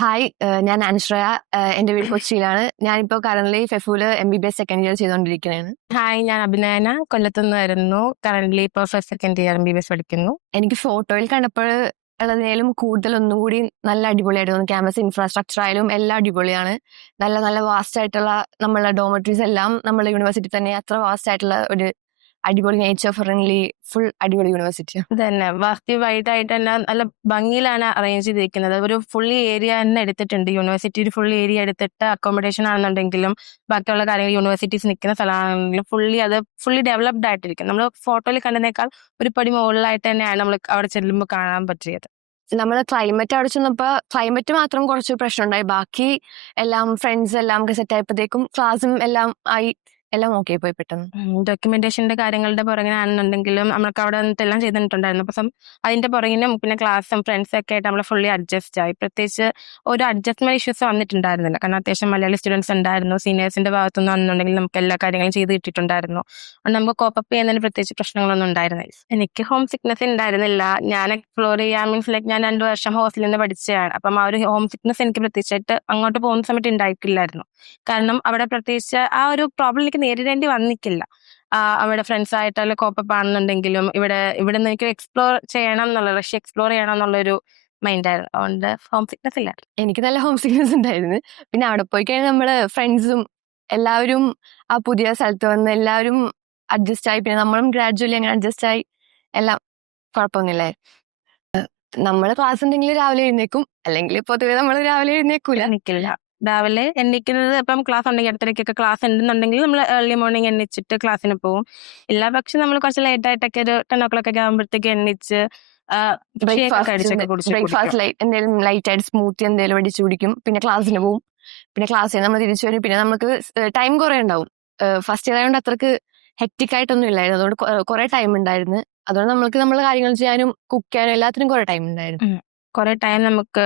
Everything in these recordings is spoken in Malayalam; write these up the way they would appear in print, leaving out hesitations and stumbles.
ഹായ്, ഞാൻ അൻശ്രയ. എന്റെ വീട് കൊച്ചിയിലാണ്. ഞാനിപ്പോ കറന്റ്ലി ഫെഫുല് MBBS സെക്കൻഡ് ഇയർ ചെയ്തുകൊണ്ടിരിക്കുകയാണ്. ഹായ്, ഞാൻ അഭിനയന കൊല്ലത്തുനിന്ന് വരുന്നു. കറന്റ്ലി ഇപ്പോൾ ഫസ്റ്റ് സെക്കൻഡ് ഇയർ MBBS പഠിക്കുന്നു. എനിക്ക് ഫോട്ടോയിൽ കണ്ടപ്പോൾ ഉള്ളതിനേലും കൂടുതൽ ഒന്നും കൂടി നല്ല അടിപൊളിയായിട്ട് തോന്നുന്നു. ക്യാമ്പസ് ഇൻഫ്രാസ്ട്രക്ചർ ആയാലും എല്ലാം അടിപൊളിയാണ്. നല്ല നല്ല വാസ്റ്റ് ആയിട്ടുള്ള നമ്മളെ ഡോമട്രീസ് എല്ലാം നമ്മളെ യൂണിവേഴ്സിറ്റി തന്നെ അത്ര വാസ്റ്റ് ആയിട്ടുള്ള ഒരു അടിപൊളി നേച്ചർ ഫ്രണ്ട്ലി ഫുൾ അടിപൊളി യൂണിവേഴ്സിറ്റിയാണ്. തന്നെ വാസ്തി വൈഡായിട്ട് തന്നെ നല്ല ഭംഗിയിലാണ് അറേഞ്ച് ചെയ്തിരിക്കുന്നത്. ഒരു ഫുള്ളി ഏരിയ തന്നെ എടുത്തിട്ടുണ്ട്. യൂണിവേഴ്സിറ്റി ഒരു ഫുൾ ഏരിയ എടുത്തിട്ട് അക്കോമഡേഷൻ ആണെന്നുണ്ടെങ്കിലും ബാക്കിയുള്ള കാര്യങ്ങൾ യൂണിവേഴ്സിറ്റീസ് നിൽക്കുന്ന സ്ഥലമാണെങ്കിലും ഫുള്ളി ഡെവലപ്ഡ് ആയിട്ടിരിക്കും. നമ്മൾ ഫോട്ടോയിൽ കണ്ടതിനേക്കാൾ ഒരു പടി മുകളിലായിട്ട് തന്നെയാണ് നമ്മൾ അവിടെ ചെല്ലുമ്പോൾ കാണാൻ പറ്റിയത്. നമ്മൾ ക്ലൈമറ്റ് അവിടെ ചെന്നപ്പോൾ ക്ലൈമറ്റ് മാത്രം കുറച്ച് പ്രശ്നമുണ്ടായി. ബാക്കി എല്ലാം ഫ്രണ്ട്സ് എല്ലാം സെറ്റ് ആയപ്പോഴത്തേക്കും ക്ലാസ്സും എല്ലാം ആയി, എല്ലാം ഓക്കെ പോയി പെട്ടെന്ന്. ഡോക്യുമെന്റേഷന്റെ കാര്യങ്ങളുടെ പുറകിനാണെന്നുണ്ടെങ്കിലും നമ്മൾക്ക് അവിടെ വന്നിട്ട് എല്ലാം ചെയ്തിട്ടുണ്ടായിരുന്നു. അപ്പം അതിന്റെ പുറകിനും പിന്നെ ക്ലാസ്സും ഫ്രണ്ട്സും ഒക്കെ ആയിട്ട് നമ്മൾ ഫുള്ളി അഡ്ജസ്റ്റ് ആയി. പ്രത്യേകിച്ച് ഒരു അഡ്ജസ്റ്റ്മെന്റ് ഇഷ്യൂസ് വന്നിട്ടുണ്ടായിരുന്നില്ല. കാരണം അത്യാവശ്യം മലയാളി സ്റ്റുഡൻസ് ഉണ്ടായിരുന്നു. സീനിയേഴ്സിന്റെ ഭാഗത്തുനിന്ന് വന്നിട്ടുണ്ടെങ്കിൽ നമുക്ക് എല്ലാ കാര്യങ്ങളും ചെയ്ത് കിട്ടിയിട്ടുണ്ടായിരുന്നു. അതുകൊണ്ട് നമുക്ക് കോപ്പപ്പ് ചെയ്യുന്നതിന് പ്രത്യേകിച്ച് പ്രശ്നങ്ങളൊന്നും ഉണ്ടായിരുന്നില്ല. എനിക്ക് ഹോം സിക്നസ് ഉണ്ടായിരുന്നില്ല. ഞാൻ എക്സ്പ്ലോർ ചെയ്യാൻ മീൻസ് ലൈക്ക് ഞാൻ 2 വർഷം ഹോസ്റ്റലിൽ നിന്ന് പഠിച്ചതാണ്. അപ്പം ആ ഒരു ഹോം സിക്നസ് എനിക്ക് പ്രത്യേകിച്ചായിട്ട് അങ്ങോട്ട് പോകുന്ന സമയത്ത് ഉണ്ടായിട്ടില്ലായിരുന്നു. കാരണം അവിടെ പ്രത്യേകിച്ച് ആ ഒരു പ്രോബ്ലം എനിക്ക് നേരിടേണ്ടി വന്നിട്ടില്ല. അവിടെ ഫ്രണ്ട്സ് ആയിട്ടുള്ള കോപ്പപ്പ് ആണെന്നുണ്ടെങ്കിലും ഇവിടെ നിന്ന് എനിക്ക് എക്സ്പ്ലോർ ചെയ്യണം എന്നുള്ള റഷ്യ എക്സ്പ്ലോർ ചെയ്യണം എന്നുള്ളൊരു മൈൻഡായിരുന്നു. അതുകൊണ്ട് ഹോം സിക്നസ് ഇല്ലായിരുന്നു. എനിക്ക് നല്ല ഹോം സിക്നസ് ഉണ്ടായിരുന്നു. പിന്നെ അവിടെ പോയി കഴിഞ്ഞാൽ നമ്മള് ഫ്രണ്ട്സും എല്ലാവരും ആ പുതിയ സ്ഥലത്ത് വന്ന് എല്ലാവരും അഡ്ജസ്റ്റ് ആയി. പിന്നെ നമ്മളും ഗ്രാജുവലി അങ്ങനെ അഡ്ജസ്റ്റ് ആയി. എല്ലാം കുഴപ്പമൊന്നുമില്ലേ. നമ്മള് ക്ലാസ് ഉണ്ടെങ്കിൽ രാവിലെ എഴുന്നേക്കും, അല്ലെങ്കിൽ പൊതുവെ നമ്മൾ രാവിലെ എഴുന്നേക്കൂല. എനിക്കില്ല. രാവിലെ എണ്ണിക്കുന്നത് ഇപ്പം ക്ലാസ് ഉണ്ടെങ്കിൽ അടുത്തിടയ്ക്കൊക്കെ ക്ലാസ് ഉണ്ടെന്നുണ്ടെങ്കിൽ നമ്മൾ ഏർലി മോർണിംഗ് എണ്ണിച്ചിട്ട് ക്ലാസ്സിന് പോകും. ഇല്ല പക്ഷെ നമ്മൾ കുറച്ച് ലേറ്റ് ആയിട്ടൊക്കെ ഒരു 10 o'clock ഒക്കെ ആകുമ്പോഴത്തേക്ക് എണ്ണിച്ച് ബ്രേക്ക്ഫാസ്റ്റ് എന്തെങ്കിലും ലൈറ്റ് ആയിട്ട് സ്മൂത്തി എന്തെങ്കിലും അടിച്ചു കുടിക്കും. പിന്നെ ക്ലാസ്സിന് പോകും. പിന്നെ ക്ലാസ്സിൽ നമ്മൾ തിരിച്ചു വരും. പിന്നെ നമുക്ക് ടൈം കുറെ ഉണ്ടാവും. ഫസ്റ്റ് ഇയർ ആയതുകൊണ്ട് അത്രക്ക് ഹെക്റ്റിക് ആയിട്ടൊന്നും ഇല്ലായിരുന്നു. അതുകൊണ്ട് കുറെ ടൈം ഉണ്ടായിരുന്നു. അതുകൊണ്ട് നമുക്ക് നമ്മളെ കാര്യങ്ങൾ ചെയ്യാനും കുക്ക് ചെയ്യാനും എല്ലാത്തിനും കുറെ ടൈം ഉണ്ടായിരുന്നു. കുറെ ടൈം നമുക്ക്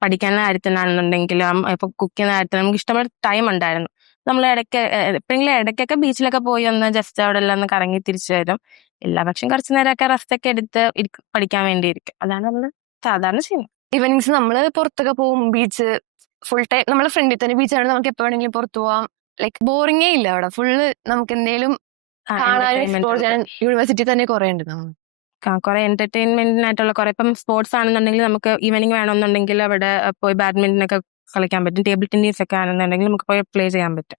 പഠിക്കുന്ന കാര്യത്തിനാണെന്നുണ്ടെങ്കിലും ഇപ്പൊ കുക്ക് ചെയ്യുന്ന കാര്യത്തിൽ നമുക്ക് ഇഷ്ടമുള്ള ടൈം ഉണ്ടായിരുന്നു. നമ്മൾ എപ്പോഴെങ്കിലും ഇടയ്ക്കൊക്കെ ബീച്ചിലൊക്കെ പോയി ഒന്ന് ജസ്റ്റ് അവിടെ എല്ലാം ഒന്ന് കറങ്ങി തിരിച്ചു വരും. എല്ലാ പക്ഷം കുറച്ചു നേരമൊക്കെ റെസ്റ്റ് ഒക്കെ എടുത്ത് പഠിക്കാൻ വേണ്ടിയിരിക്കും. അതാണ് നമ്മൾ സാധാരണ ചെയ്യുന്നത്. ഈവനിങ്സ് നമ്മള് പുറത്തൊക്കെ പോകും. ബീച്ച് ഫുൾ ടൈം നമ്മളെ ഫ്രണ്ടിൽ തന്നെ ബീച്ചാണ്. നമുക്ക് എപ്പോ വേണമെങ്കിലും പുറത്തു പോവാം. ലൈക്ക് ബോറിങ്ങേ ഇല്ല അവിടെ. ഫുള്ള് നമുക്ക് എന്തെങ്കിലും കാണാനും എക്സ്പ്ലോർ ചെയ്യാൻ യൂണിവേഴ്സിറ്റി തന്നെ കുറെ ഉണ്ട്. കുറെ എന്റർടൈൻമെന്റിനായിട്ടുള്ള കുറെ ഇപ്പം സ്പോർട്സ് ആണെന്നുണ്ടെങ്കിൽ നമുക്ക് ഈവനിങ് വേണമെന്നുണ്ടെങ്കിൽ അവിടെ പോയി ബാഡ്മിന്റൺ ഒക്കെ കളിക്കാൻ പറ്റും. ടേബിൾ ടെന്നീസ് ഒക്കെ ആണെന്നുണ്ടെങ്കിൽ നമുക്ക് പോയി പ്ലേ ചെയ്യാൻ പറ്റും.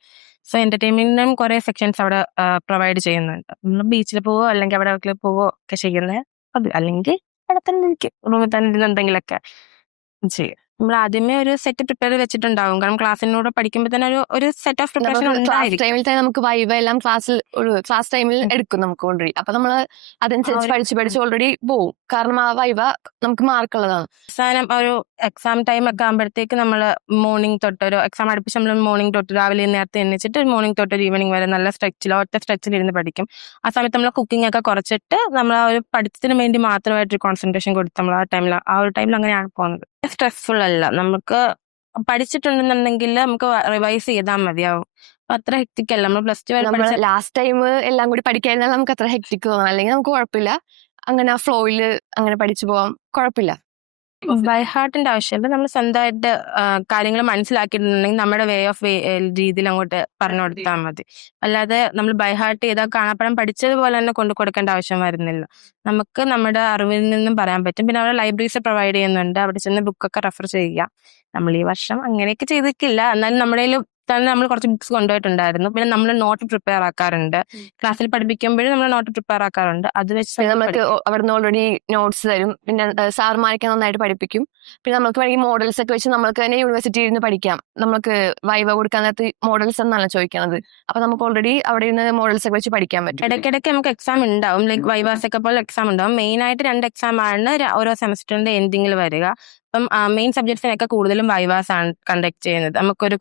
സോ എന്റർടൈൻമെന്റിനും കുറെ സെക്ഷൻസ് അവിടെ പ്രൊവൈഡ് ചെയ്യുന്നുണ്ട്. നമ്മൾ ബീച്ചിൽ പോവോ അല്ലെങ്കിൽ അവിടെ പോവോ ഒക്കെ ചെയ്യുന്നത് അത്. അല്ലെങ്കിൽ അവിടെ തന്നെ ഇരിക്കും, റൂമിൽ തന്നെ ഇരുന്ന് എന്തെങ്കിലുമൊക്കെ ചെയ്യും. നമ്മൾ ആദ്യമേ ഒരു സെറ്റ് പ്രിപ്പയർ വെച്ചിട്ടുണ്ടാവും. കാരണം ക്ലാസ്സിനോട് പഠിക്കുമ്പോൾ തന്നെ ഒരു സെറ്റ് ഓഫ് പ്രിപ്പറേഷൻ ടൈമിൽ തന്നെ നമുക്ക് വൈവ എല്ലാം ക്ലാസ് ടൈമിൽ എടുക്കും നമുക്ക് ഓൾറെഡി. അപ്പൊ നമ്മള് അതനുസരിച്ച് പഠിച്ച് ഓൾറെഡി പോവും. കാരണം ആ വൈവ നമുക്ക് മാർക്കുള്ളതാണ്. അവസാനം ഒരു എക്സാം ടൈം ഒക്കെ ആകുമ്പോഴത്തേക്ക് നമ്മൾ മോർണിംഗ് തൊട്ട് ഒരു എക്സാം അടുപ്പിച്ച് നമ്മൾ മോർണിംഗ് തൊട്ട് രാവിലെ നേരത്തെ എണ്ണിച്ചിട്ട് മോർണിംഗ് തൊട്ട് ഒരു ഈവനിങ് വരെ നല്ല ഒറ്റ സ്ട്രെച്ചിൽ ഇരുന്ന് പഠിക്കും. ആ സമയത്ത് നമ്മൾ കുക്കിംഗ് ഒക്കെ കുറച്ചിട്ട് നമ്മൾ ആ ഒരു പഠിത്തത്തിന് വേണ്ടി മാത്രമായിട്ടൊരു കോൺസെൻട്രേഷൻ കൊടുത്ത് നമ്മൾ ആ ഒരു ടൈമിൽ അങ്ങനെയാണ് പോകുന്നത്. സ്ട്രെസ്ഫുൾ അല്ല. നമുക്ക് പഠിച്ചിട്ടുണ്ടെന്നുണ്ടെങ്കിൽ നമുക്ക് റിവൈസ് ചെയ്താൽ മതിയാവും. അത്ര ഹെക്റ്റിക് അല്ല. നമ്മൾ പ്ലസ് 2 ലാസ്റ്റ് ടൈം എല്ലാം കൂടി പഠിക്കാതിരുന്നാൽ നമുക്ക് അത്ര ഹെക്റ്റിക് തോന്നാം. അല്ലെങ്കിൽ നമുക്ക് കുഴപ്പമില്ല, അങ്ങനെ ആ ഫ്ലോയില് അങ്ങനെ പഠിച്ചു പോവാം, കുഴപ്പമില്ല. ബൈ ഹാർട്ടിന്റെ ആവശ്യമില്ല. നമ്മൾ സ്വന്തമായിട്ട് കാര്യങ്ങൾ മനസ്സിലാക്കിയിട്ടുണ്ടെങ്കിൽ നമ്മുടെ വേ ഓഫ് രീതിയിൽ അങ്ങോട്ട് പറഞ്ഞു കൊടുത്താൽ മതി. അല്ലാതെ നമ്മൾ ബൈ ഹാർട്ട് ചെയ്താൽ കാണാപ്പഴം പഠിച്ചതുപോലെ തന്നെ കൊണ്ടു കൊടുക്കേണ്ട ആവശ്യം വരുന്നില്ല. നമുക്ക് നമ്മുടെ അറിവിൽ നിന്നും പറയാൻ പറ്റും. പിന്നെ അവിടെ ലൈബ്രറീസ് പ്രൊവൈഡ് ചെയ്യുന്നുണ്ട്. അവിടെ ചെന്ന് ബുക്കൊക്കെ റെഫർ ചെയ്യുക. നമ്മൾ ഈ വർഷം അങ്ങനെയൊക്കെ ചെയ്തിട്ടില്ല. എന്നാലും നമ്മുടെ തന്നെ നമ്മൾ കുറച്ച് ബുക്സ് കൊണ്ടുപോയിട്ടുണ്ടായിരുന്നു. പിന്നെ നമ്മൾ നോട്ട് പ്രിപ്പയർ ആക്കാറുണ്ട്. ക്ലാസ്സിൽ പഠിപ്പിക്കുമ്പോഴും നമ്മൾ നോട്ട് പ്രിപ്പയർ ആക്കാറുണ്ട്. അത് വെച്ച് നമുക്ക് അവിടുന്ന് ഓൾറെഡി നോട്ട്സ് തരും. പിന്നെ സാർമാരൊക്കെ നന്നായിട്ട് പഠിപ്പിക്കും. പിന്നെ നമുക്ക് വേണമെങ്കിൽ മോഡൽസ് ഒക്കെ വെച്ച് നമുക്ക് തന്നെ യൂണിവേഴ്സിറ്റിയിൽ ഇരുന്ന് പഠിക്കാം. നമുക്ക് വൈവ കൊടുക്കാൻ നേരത്ത് മോഡൽസ് എന്നാണ് ചോദിക്കുന്നത്. അപ്പൊ നമുക്ക് ഓൾറെഡി അവിടെ ഇരുന്ന് മോഡൽസ് ഒക്കെ വെച്ച് പഠിക്കാൻ പറ്റും. ഇടയ്ക്കിടയ്ക്ക് നമുക്ക് എക്സാം ഉണ്ടാവും. ലൈക്ക് വൈവാസ് ഒക്കെ പോലെ എക്സാം ഉണ്ടാവും. മെയിൻ ആയിട്ട് 2 എക്സാം ആണ് ഓരോ സെമസ്റ്ററിന്റെ എൻഡിങ്ങിൽ വരിക. അപ്പം മെയിൻ സബ്ജക്ട്സിനൊക്കെ കൂടുതലും വൈവാസ് ആണ് കണ്ടക്ട് ചെയ്യുന്നത്. നമുക്കൊരു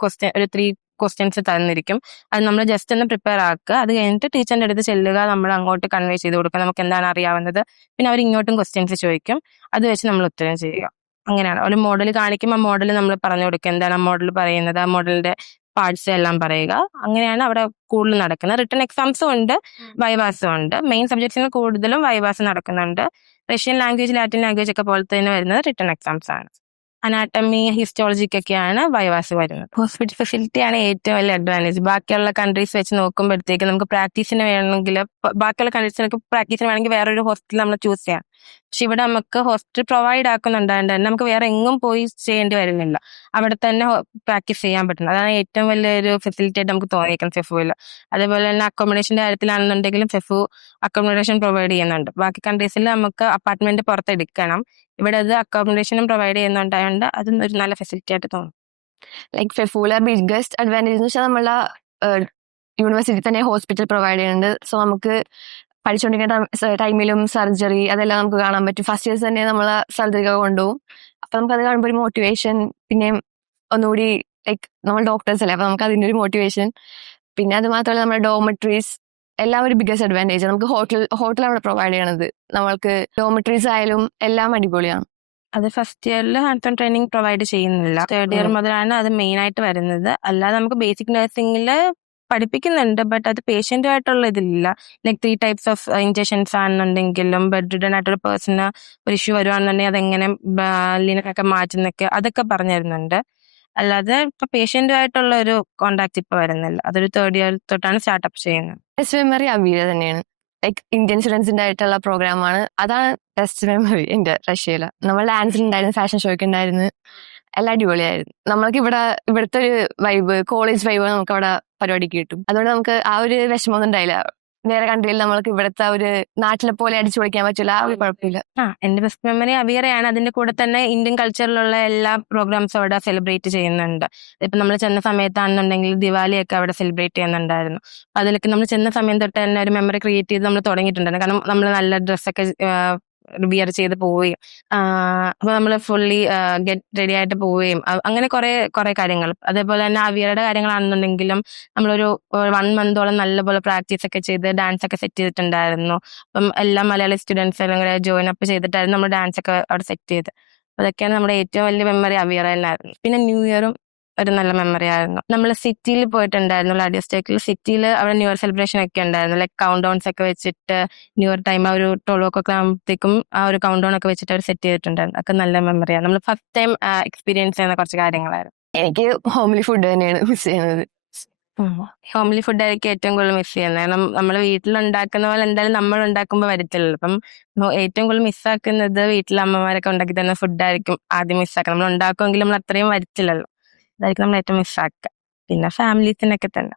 3 ക്വസ്റ്റ്യൻസ് തന്നിരിക്കും. അത് നമ്മൾ ജസ്റ്റ് ഒന്ന് പ്രിപ്പയർ ആക്കുക. അത് കഴിഞ്ഞിട്ട് ടീച്ചറിന്റെ അടുത്ത് ചെല്ലുക. നമ്മൾ അങ്ങോട്ട് കൺവേ ചെയ്ത് കൊടുക്കുക നമുക്ക് എന്താണ് അറിയാവുന്നത്. പിന്നെ അവർ ഇങ്ങോട്ടും ക്വസ്റ്റ്യൻസ് ചോദിക്കും. അത് വെച്ച് നമ്മൾ ഉത്തരം ചെയ്യുക. അങ്ങനെയാണ്. ഒരു മോഡൽ കാണിക്കും. ആ മോഡൽ നമ്മൾ പറഞ്ഞു കൊടുക്കുക. എന്താണ് ആ മോഡൽ പറയുന്നത്, ആ മോഡലിന്റെ പാർട്സ് എല്ലാം പറയുക. അങ്ങനെയാണ് അവിടെ കൂടുതൽ നടക്കുന്നത്. റിട്ടൺ എക്സാംസും ഉണ്ട്, വൈവാസും ഉണ്ട്. മെയിൻ സബ്ജക്ട്സിന് കൂടുതലും വൈവാസ് നടക്കുന്നുണ്ട്. റഷ്യൻ ലാംഗ്വേജ്, ലാറ്റിൻ ലാംഗ്വേജ് ഒക്കെ പോലെ തന്നെ വരുന്നത് റിട്ടൺ എക്സാംസ് ആണ്. അനാട്ടമി ഹിസ്റ്റോളജിക്കൊക്കെയാണ് വൈവാസ് വരുന്നത്. ഹോസ്പിറ്റൽ ഫെസിലിറ്റി ആണ് ഏറ്റവും വലിയ അഡ്വാൻറ്റേജ്. ബാക്കിയുള്ള കൺട്രീസ് വെച്ച് നോക്കുമ്പോഴത്തേക്ക് നമുക്ക് പ്രാക്ടീസിന് വേണമെങ്കിൽ ബാക്കിയുള്ള കൺട്രീസിനൊക്കെ പ്രാക്ടീസിന് വേണമെങ്കിൽ വേറൊരു ഹോസ്പിറ്റൽ നമ്മൾ ചൂസ് ചെയ്യാം. പക്ഷെ ഇവിടെ നമുക്ക് ഹോസ്പിറ്റൽ പ്രൊവൈഡ് ആക്കുന്നുണ്ടായത് തന്നെ നമുക്ക് വേറെ എങ്ങും പോയി ചെയ്യേണ്ടി വരുന്നില്ല. അവിടെ തന്നെ പ്രാക്ടീസ് ചെയ്യാൻ പറ്റുന്നത്. അതാണ് ഏറ്റവും വലിയൊരു ഫെസിലിറ്റി ആയിട്ട് നമുക്ക് തോന്നിയിരിക്കുന്നത് ഫെഫുവിൽ. അതേപോലെ തന്നെ അക്കോമഡേഷൻ്റെ കാര്യത്തിലാണെന്നുണ്ടെങ്കിലും ഫെഫു അക്കോമഡേഷൻ പ്രൊവൈഡ് ചെയ്യുന്നുണ്ട്. ബാക്കി കൺട്രീസിൽ നമുക്ക് അപ്പാർട്ട്മെന്റ് പുറത്തെടുക്കണം. ഇവിടെ അത് അക്കോമഡേഷനും പ്രൊവൈഡ് ചെയ്യുന്നുണ്ടായതുകൊണ്ട് അതും ഒരു നല്ല ഫെസിലിറ്റി ആയിട്ട് തോന്നും. ലൈക്ക് ഫെഫൂല ബിഗ്ഗസ്റ്റ് അഡ്വാൻറ്റേജ് എന്ന് വെച്ചാൽ നമ്മളെ യൂണിവേഴ്സിറ്റി തന്നെ ഹോസ്പിറ്റൽ പ്രൊവൈഡ് ചെയ്യുന്നുണ്ട്. സോ നമുക്ക് പഠിച്ചുകൊണ്ടിരിക്കുന്ന ടൈമിലും സർജറി അതെല്ലാം നമുക്ക് കാണാൻ പറ്റും. ഫസ്റ്റ് ഇയേഴ്സ് തന്നെ നമ്മളെ സർജറിക്കൊക്കെ കൊണ്ടുപോകും. അപ്പൊ നമുക്ക് അത് കാണുമ്പോൾ ഒരു മോട്ടിവേഷൻ, പിന്നെ ഒന്നുകൂടി ലൈക്ക് നമ്മൾ ഡോക്ടേഴ്സ് അല്ലേ, അപ്പൊ നമുക്ക് അതിൻ്റെ ഒരു മോട്ടിവേഷൻ. പിന്നെ അത് മാത്രമല്ല നമ്മുടെ ഡോമെട്രീസ് എല്ലാം ഒരു ബിഗ്ഗസ്റ്റ് അഡ്വാൻറ്റേജ്. നമുക്ക് ഹോട്ടൽ അവിടെ പ്രൊവൈഡ് ചെയ്യണത്, നമ്മൾക്ക് ഡോമെട്രീസ് ആയാലും എല്ലാം അടിപൊളിയാണ്. അത് ഫസ്റ്റ് ഇയറിൽ ഹാൻഡ്സ് ഓൺ ട്രെയിനിങ് പ്രൊവൈഡ് ചെയ്യുന്നില്ല. തേർഡ് ഇയർ മുതലാണ് അത് മെയിൻ ആയിട്ട് വരുന്നത്. അല്ലാതെ നമുക്ക് ബേസിക് നഴ്സിംഗിൽ പഠിപ്പിക്കുന്നുണ്ട്, ബട്ട് അത് പേഷ്യന്റുമായിട്ടുള്ള ഇതിലില്ല. ലൈക്ക് 3 types ഓഫ് ഇഞ്ചക്ഷൻസ് ആണെന്നുണ്ടെങ്കിലും ബെഡ് റിഡൻ ആയിട്ടൊരു പേഴ്സണ് ഒരു ഇഷ്യൂ വരുവാണെന്നുണ്ടെങ്കിൽ അതെങ്ങനെ ലീനൊക്കെ മാറ്റുന്നൊക്കെ അതൊക്കെ പറഞ്ഞു തരുന്നുണ്ട്. അല്ലാതെ ഇപ്പൊ പേഷ്യന്റുമായിട്ടുള്ള ഒരു കോണ്ടാക്ട് ഇപ്പൊ വരുന്നില്ല. അതൊരു തേർഡ് ഇയർ തൊട്ടാണ് സ്റ്റാർട്ടപ്പ് ചെയ്യുന്നത്. ടെസ്റ്റ് മെമ്മറി അവീര തന്നെയാണ്. ലൈക്ക് ഇന്ത്യൻ സ്റ്റുഡൻസിന്റെ ആയിട്ടുള്ള പ്രോഗ്രാമാണ്. അതാണ് ടെസ്റ്റ് മെമ്മറി എന്റെ റഷ്യയില്. നമ്മൾ ഡാൻസിൽ ഉണ്ടായിരുന്നു, ഫാഷൻ ഷോയ്ക്ക് ഉണ്ടായിരുന്നു, എല്ലാം അടിപൊളിയായിരുന്നു. നമ്മൾക്ക് ഇവിടുത്തെ ഒരു വൈബ്, കോളേജ് വൈബ് നമുക്ക് അവിടെ പരിപാടിക്ക് കിട്ടും. അതുകൊണ്ട് നമുക്ക് ആ ഒരു വിഷമമൊന്നും ഉണ്ടായില്ല. വേറെ കൺട്രിയിൽ നമ്മൾക്ക് ഇവിടുത്തെ ഒരു നാട്ടിലെ പോലെ അടിച്ചു പൊളിക്കാൻ പറ്റില്ല, ആ ഒരു കുഴപ്പമില്ല. എന്റെ ബെസ്റ്റ് മെമ്മറി അവീറയാണ്. അതിന്റെ കൂടെ തന്നെ ഇന്ത്യൻ കൾച്ചറിലുള്ള എല്ലാ പ്രോഗ്രാംസും അവിടെ സെലിബ്രേറ്റ് ചെയ്യുന്നുണ്ട്. ഇപ്പൊ നമ്മൾ ചെന്ന സമയത്താണെന്നുണ്ടെങ്കിൽ ദിവാലിയൊക്കെ അവിടെ സെലിബ്രേറ്റ് ചെയ്യുന്നുണ്ടായിരുന്നു. അതിലൊക്കെ നമ്മൾ ചെന്ന സമയം തൊട്ട് തന്നെ ഒരു മെമ്മറി ക്രിയേറ്റ് ചെയ്ത് നമ്മൾ തുടങ്ങിയിട്ടുണ്ടായിരുന്നു. കാരണം നമ്മൾ നല്ല ഡ്രസ്സൊക്കെ വിയർ ചെയ്ത് പോവുകയും അപ്പൊ നമ്മൾ ഫുള്ളി ഗെറ്റ് റെഡി ആയിട്ട് പോവുകയും അങ്ങനെ കുറെ കാര്യങ്ങൾ. അതേപോലെ തന്നെ അവീറയുടെ കാര്യങ്ങളാണെന്നുണ്ടെങ്കിലും നമ്മളൊരു 1 month നല്ലപോലെ പ്രാക്ടീസ് ഒക്കെ ചെയ്ത് ഡാൻസ് ഒക്കെ സെറ്റ് ചെയ്തിട്ടുണ്ടായിരുന്നു. അപ്പം എല്ലാ മലയാളി സ്റ്റുഡൻസ് എല്ലാം കൂടെ ജോയിൻ അപ്പ് ചെയ്തിട്ടായിരുന്നു നമ്മൾ ഡാൻസ് ഒക്കെ അവിടെ സെറ്റ് ചെയ്ത്. അതൊക്കെയാണ് നമ്മുടെ ഏറ്റവും വലിയ മെമ്മറി അവീറ തന്നെയായിരുന്നു. പിന്നെ ന്യൂ ഇയറും ഒരു നല്ല മെമ്മറി ആയിരുന്നു. നമ്മൾ സിറ്റിയിൽ പോയിട്ടുണ്ടായിരുന്നു, ലാഡിയോസ്റ്റേക്കിൽ. സിറ്റിയിൽ അവിടെ ന്യൂ ഇയർ സെലിബ്രേഷൻ ഒക്കെ ഉണ്ടായിരുന്നു. ലൈക്ക് കൗണ്ട് ഡൗൺസ് ഒക്കെ വെച്ചിട്ട് ന്യൂ ഇയർ ടൈം ആ ഒരു 12 ആകുമ്പോഴത്തേക്കും ആ ഒരു കൗണ്ട് ഡൗൺ ഒക്കെ വെച്ചിട്ട് അവർ സെറ്റ് ചെയ്തിട്ടുണ്ടായിരുന്നു. അതൊക്കെ നല്ല മെമ്മറിയാണ്. നമ്മൾ ഫസ്റ്റ് ടൈം എക്സ്പീരിയൻസ് ചെയ്യുന്ന കുറച്ച് കാര്യങ്ങളായിരുന്നു. എനിക്ക് ഹോംലി ഫുഡ് തന്നെയാണ് മിസ് ചെയ്യുന്നത്. ഹോംലി ഫുഡായിരിക്കും ഏറ്റവും കൂടുതൽ മിസ് ചെയ്യുന്നത്. കാരണം നമ്മൾ വീട്ടിലുണ്ടാക്കുന്ന പോലെ എന്തായാലും നമ്മൾ ഉണ്ടാക്കുമ്പോൾ വരത്തില്ലല്ലോ. അപ്പം ഏറ്റവും കൂടുതൽ മിസ്സാക്കുന്നത് വീട്ടിലെ അമ്മമാരൊക്കെ ഉണ്ടാക്കി തരുന്ന ഫുഡായിരിക്കും ആദ്യം മിസ്സാക്കുക. നമ്മൾ ഉണ്ടാക്കുമെങ്കിലും നമ്മൾ അത്രയും വരത്തില്ലല്ലോ. അതായിരിക്കും നമ്മൾ ഏറ്റവും മിസ്സാക്കുക. പിന്നെ ഫാമിലീസിനൊക്കെ തന്നെ.